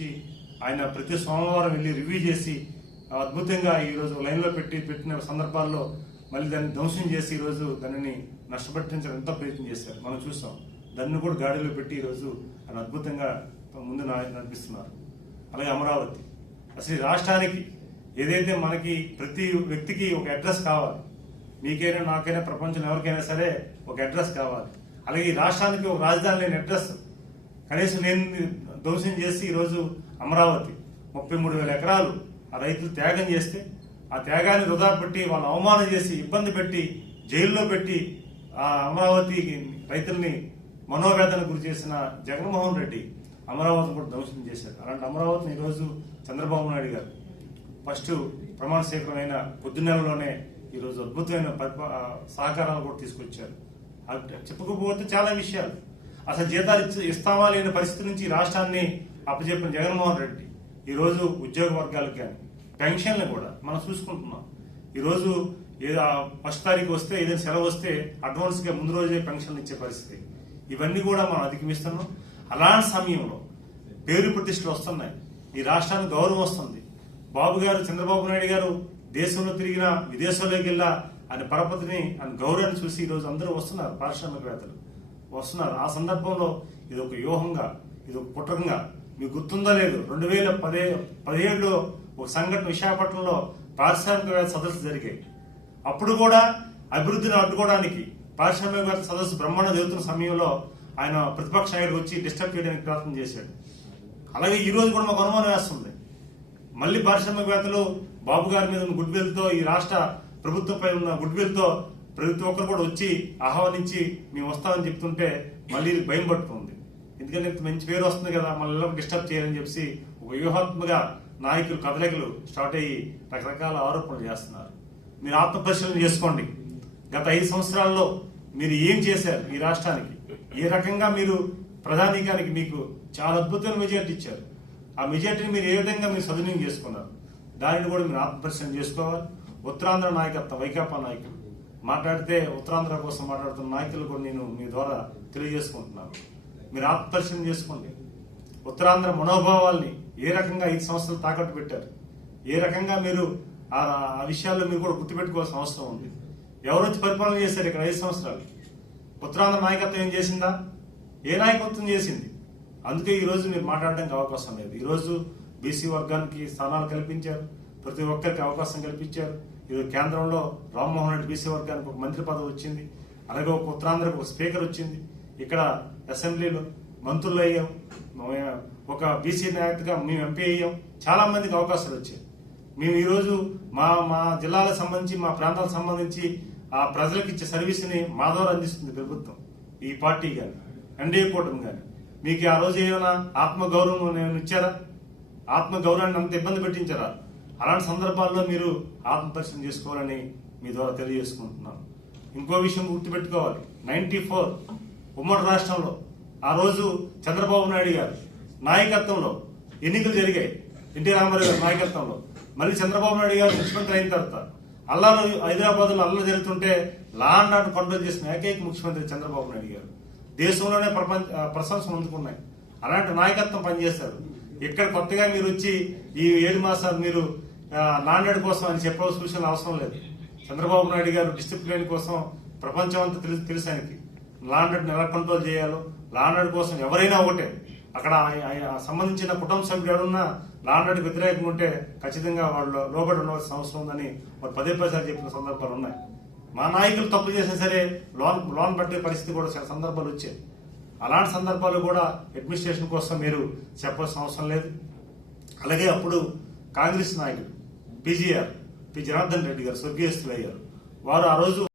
వచ్చి ఆయన ప్రతి సోమవారం వెళ్ళి రివ్యూ చేసి అద్భుతంగా ఈరోజు లైన్లో పెట్టి పెట్టిన సందర్భాల్లో మళ్ళీ దాన్ని ధ్వంసం చేసి ఈరోజు దానిని నష్టపట్టించడం ఎంతో ప్రయత్నం చేశారు. మనం చూసాం. దాన్ని కూడా గాడిలో పెట్టి ఈరోజు ఆయన అద్భుతంగా ముందు నా- నడిపిస్తున్నారు. అలాగే అమరావతి. అసలు ఈ రాష్ట్రానికి ఏదైతే మనకి ప్రతి వ్యక్తికి ఒక అడ్రస్ కావాలి మీకైనా నాకైనా ప్రపంచం ఎవరికైనా సరే ఒక అడ్రస్ కావాలి. అలాగే ఈ రాష్ట్రానికి ఒక రాజధాని లేని అడ్రస్ కనీసం లేని ధ్వంసం చేసి ఈరోజు అమరావతి ముప్పై మూడు వేల ఎకరాలు ఆ రైతులు త్యాగం చేస్తే ఆ త్యాగాన్ని వృధా పెట్టి వాళ్ళని అవమానం చేసి ఇబ్బంది పెట్టి జైల్లో పెట్టి ఆ అమరావతి రైతుల్ని మనోవేదన గురి చేసిన జగన్మోహన్ రెడ్డి అమరావతిని కూడా ధ్వంసం చేశారు. అలాంటి అమరావతిని ఈరోజు చంద్రబాబు నాయుడు గారు ఫస్ట్ ప్రమాణ స్వీకారమైన పొద్దున్నెలలోనే ఈరోజు అద్భుతమైన పరిపా- సహకారాలు కూడా తీసుకొచ్చారు. అది చెప్పుకోకపోతే చాలా విషయాలు. అసలు జీతాలు ఇచ్చి- ఇస్తామా లేని పరిస్థితి నుంచి ఈ రాష్ట్రాన్ని అప్పచెప్పిన జగన్మోహన్ రెడ్డి ఈరోజు ఉద్యోగ వర్గాలకు కానీ పెన్షన్లు కూడా మనం చూసుకుంటున్నాం. ఈరోజు ఏదో ఫస్ట్ తారీఖు వస్తే ఏదైనా సెలవు వస్తే అడ్వాన్స్గా ముందు రోజే పెన్షన్లు ఇచ్చే పరిస్థితి. ఇవన్నీ కూడా మనం అధిగమిస్తున్నాం. అలాంటి సమయంలో పేరు ప్రతిష్టలు వస్తున్నాయి. ఈ రాష్ట్రానికి గౌరవం వస్తుంది. బాబు గారు చంద్రబాబు నాయుడు గారు దేశంలో తిరిగినా విదేశాల్లోకి వెళ్ళా అనే పరపతిని అని గౌరవాన్ని చూసి ఈరోజు అందరూ వస్తున్నారు పారిశ్రామికవేత్తలు. వస్తున్నారు. ఆ సందర్భంలో ఇది ఒక వ్యూహంగా ఇది ఒక పుట్టకంగా మీకు గుర్తుందో లేదు రెండు వేల పదే పదిహేడులో ఒక సంఘటన విశాఖపట్నంలో పారిశ్రామికవేత్త సదస్సు జరిగాయి. అప్పుడు కూడా అభివృద్ధిని అడ్డుకోవడానికి పారిశ్రామికవేత్త సదస్సు బ్రహ్మాండ జరుగుతున్న సమయంలో ఆయన ప్రతిపక్ష నాయకుడు వచ్చి డిస్టర్బ్ చేయడానికి ప్రయత్నం చేశాడు. అలాగే ఈ రోజు కూడా మాకు అనుమానం వేస్తుంది. మళ్ళీ పారిశ్రామికవేత్తలు బాబు గారి మీద ఉన్న గుడ్ విల్తో ఈ రాష్ట్ర ప్రభుత్వంపై ఉన్న గుడ్ విల్తో ప్రతి ఒక్కరు కూడా వచ్చి ఆహ్వానించి మేము వస్తామని చెప్తుంటే మళ్ళీ ఇది భయం పట్టుకుంది. ఎందుకంటే మంచి పేరు వస్తుంది కదా మళ్ళీ డిస్టర్బ్ చేయాలని చెప్పి వ్యూహాత్మక నాయకులు కదలికలు స్టార్ట్ అయ్యి రకరకాల ఆరోపణలు చేస్తున్నారు. మీరు ఆత్మపరిశీలన చేసుకోండి. గత ఐదు సంవత్సరాల్లో మీరు ఏం చేశారు ఈ రాష్ట్రానికి? ఏ రకంగా మీరు ప్రధానికానికి మీకు చాలా అద్భుతమైన మెజార్టీ ఇచ్చారు. ఆ మెజార్టీని మీరు ఏ విధంగా మీరు సద్వినియోగం చేసుకున్నారు? దానిని కూడా మీరు ఆత్మపరిశీలన చేసుకోవాలి. ఉత్తరాంధ్ర నాయకత్వ వైకాపా నాయకులు మాట్లాడితే ఉత్తరాంధ్ర కోసం మాట్లాడుతున్న నాయకులు కూడా నేను మీ ద్వారా తెలియజేసుకుంటున్నాను. మీరు ఆత్మదర్శనం చేసుకోండి. ఉత్తరాంధ్ర మనోభావాల్ని ఏ రకంగా ఐదు సంవత్సరాలు తాకట్టు పెట్టారు? ఏ రకంగా మీరు ఆ ఆ విషయాల్లో మీరు కూడా గుర్తుపెట్టుకోవాల్సిన అవసరం ఉంది? ఎవరొచ్చి పరిపాలన చేశారు ఇక్కడ ఐదు సంవత్సరాలు? ఉత్తరాంధ్ర నాయకత్వం ఏం చేసిందా? ఏ నాయకత్వం చేసింది? అందుకే ఈ రోజు మీరు మాట్లాడడానికి అవకాశం లేదు. ఈరోజు బీసీ వర్గానికి స్థానాలు కల్పించారు. ప్రతి ఒక్కరికి అవకాశం కల్పించారు. ఈరోజు కేంద్రంలో రామ్మోహన్ రెడ్డి బీసీ వర్గానికి ఒక మంత్రి పదవి వచ్చింది. అలాగే ఒక ఉత్తరాంధ్రకు ఒక స్పీకర్ వచ్చింది. ఇక్కడ అసెంబ్లీలో మంత్రులు అయ్యాం. ఒక బీసీ నాయకుడిగా మేము ఎంపీ అయ్యాం. చాలా మందికి అవకాశాలు వచ్చాయి. మేము ఈరోజు మా మా జిల్లాలకు సంబంధించి మా ప్రాంతాలకు సంబంధించి ఆ ప్రజలకు ఇచ్చే సర్వీస్ని మా ద్వారా అందిస్తుంది ప్రభుత్వం. ఈ పార్టీ కానీ ఎన్డీఏ కూటమి కానీ మీకు ఆ రోజు ఏమైనా ఆత్మగౌరవం ఇచ్చారా? ఆత్మగౌరవాన్ని అంత ఇబ్బంది పెట్టించారా? అలాంటి సందర్భాల్లో మీరు ఆత్మ చేసుకోవాలని మీ ద్వారా తెలియజేసుకుంటున్నాను. ఇంకో విషయం గుర్తుపెట్టుకోవాలి. నైన్టీ ఫోర్ ఉమ్మడి రాష్ట్రంలో ఆ రోజు చంద్రబాబు నాయుడు గారు నాయకత్వంలో ఎన్నికలు జరిగాయి. ఎన్టీ రామారావు గారి నాయకత్వంలో. మళ్ళీ చంద్రబాబు నాయుడు గారు ముఖ్యమంత్రి అయిన తర్వాత అల్లాలు హైదరాబాద్లో అల్లలు జరుగుతుంటే లా అండ్ ఆర్డర్ కంట్రోల్ చేసిన ఏకైక ముఖ్యమంత్రి చంద్రబాబు నాయుడు గారు. దేశంలోనే ప్రపంచ ప్రశంసలు అందుకున్నాయి. అలాంటి నాయకత్వం పనిచేశారు. ఇక్కడ కొత్తగా మీరు వచ్చి ఈ ఏడు మాసాలు మీరు నాణ్యత కోసం అని చెప్పవలసిన అవసరం లేదు. చంద్రబాబు నాయుడు గారు డిసిప్లిన్ కోసం ప్రపంచం అంతా తెలుసు తెలుసు ఆయనకి. లాండెడ్ ఎలా కంట్రోల్ చేయాలో లాండెడ్ కోసం ఎవరైనా ఒకటే. అక్కడ సంబంధించిన కుటుంబ సభ్యుడు ఎవరున్నా లాండెడ్ వ్యతిరేకంగా ఉంటే ఖచ్చితంగా వాళ్ళు లోబడి ఉండవలసిన అవసరం ఉందని వారు పదే పదేసారి చెప్పిన సందర్భాలు ఉన్నాయి. మా నాయకులు తప్పు చేసినా సరే లోన్ లోన్ పట్టే పరిస్థితి కూడా చాలా సందర్భాలు వచ్చాయి. అలాంటి సందర్భాలు కూడా అడ్మినిస్ట్రేషన్ కోసం మీరు చెప్పాల్సిన అవసరం లేదు. అలాగే అప్పుడు కాంగ్రెస్ నాయకులు పీజీఆర్ పి జనార్దన్ రెడ్డి గారు స్వర్గీయస్తులయ్యారు వారు ఆ రోజు